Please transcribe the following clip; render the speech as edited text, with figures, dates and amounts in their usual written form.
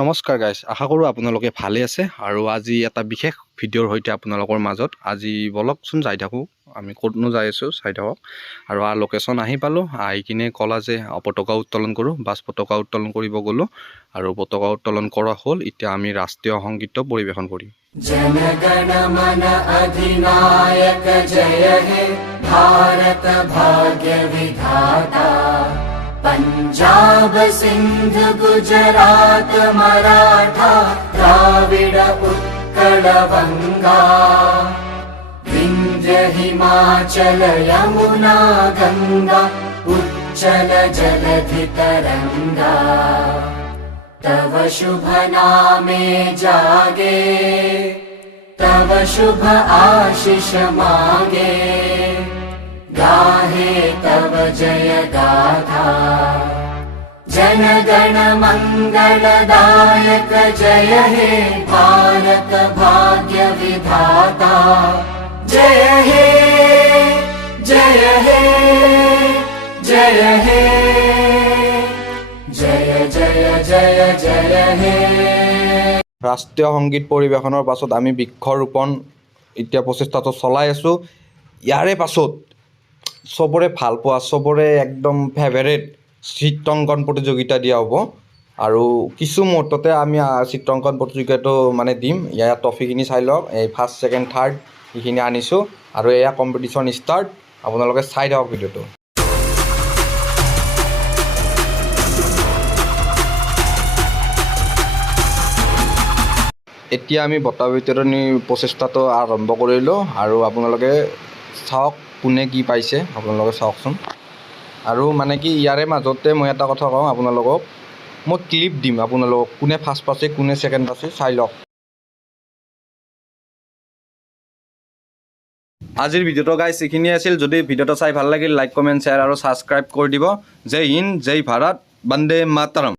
নমস্কাৰ গাইজ, আশা কৰোঁ আপোনালোকে ভালে আছে আৰু আজি এটা বিশেষ ভিডিঅ'ৰ সৈতে আপোনালোকৰ মাজত আজি বলকচোন যাই থাকোঁ। আমি ক'তনো যাই আছোঁ চাই থাকক। আৰু লোকেশ্যন আহি পালোঁ, আহি কিনে ক'লা যে পতাকা উত্তোলন কৰোঁ, বাছ পতাকা উত্তোলন কৰিব গ'লোঁ আৰু পতাকা উত্তোলন কৰা হ'ল। এতিয়া আমি ৰাষ্ট্ৰীয় সংগীত পৰিৱেশন কৰিম। जन गण मन अधिनायक जय हे भारत भाग्य विधाता पंजाब सिंध गुजरात मराठा द्राविड उत्कल गंगा विंध्य हिमाचल यमुना गंगा उच्चल जलधि तरंगा तव शुभ नामे जागे तव शुभ आशीष मांगे गाहे तव जय गाथा जन गण मंगलदायक जय हे भारत भाग्य विधाता जय हे जय हे जय हे जय जय जय जय हे। ৰাষ্ট্ৰীয় সংগীত পৰিৱেশনৰ পাছত আমি বৃক্ষৰোপণ এতিয়া প্ৰচেষ্টাটো চলাই আছোঁ। ইয়াৰে পাছত চবৰে ভাল পোৱা, চবৰে একদম ফেভাৰেট চিত্ৰাংকন প্ৰতিযোগিতা দিয়া হ'ব আৰু কিছু মুহূৰ্ততে আমি চিত্ৰাংকন প্ৰতিযোগিতাটো দিম। ইয়াৰ ট্ৰফিখিনি চাই লওক, এই ফাৰ্ষ্ট ছেকেণ্ড থাৰ্ড এইখিনি আনিছোঁ আৰু এয়া কম্পিটিশ্যন ষ্টাৰ্ট। আপোনালোকে চাই থাকক ভিডিঅ'টো। এতিয়া আমি বঁটা বিতৰণি প্ৰচেষ্টাটো আৰম্ভ কৰিলোঁ আৰু আপোনালোকে চাওক কোনে কি পাইছে, আপোনালোকে চাওকচোন। আৰু কি ইয়াৰে মাজতে মই এটা কথা কওঁ আপোনালোকক, মই ক্লিপ দিম আপোনালোকক, কোনে ফাৰ্ষ্ট পাইছে কোনে ছেকেণ্ড পাইছে চাই লওক। আজিৰ ভিডিঅ'টো গাইজ এইখিনিয়ে আছিল। যদি ভিডিঅ'টো চাই ভাল লাগিল লাইক কমেণ্ট শ্বেয়াৰ আৰু ছাবস্ক্ৰাইব কৰি দিব। জয় হিন্দ, জয় ভাৰত, বন্দে মাতৰম।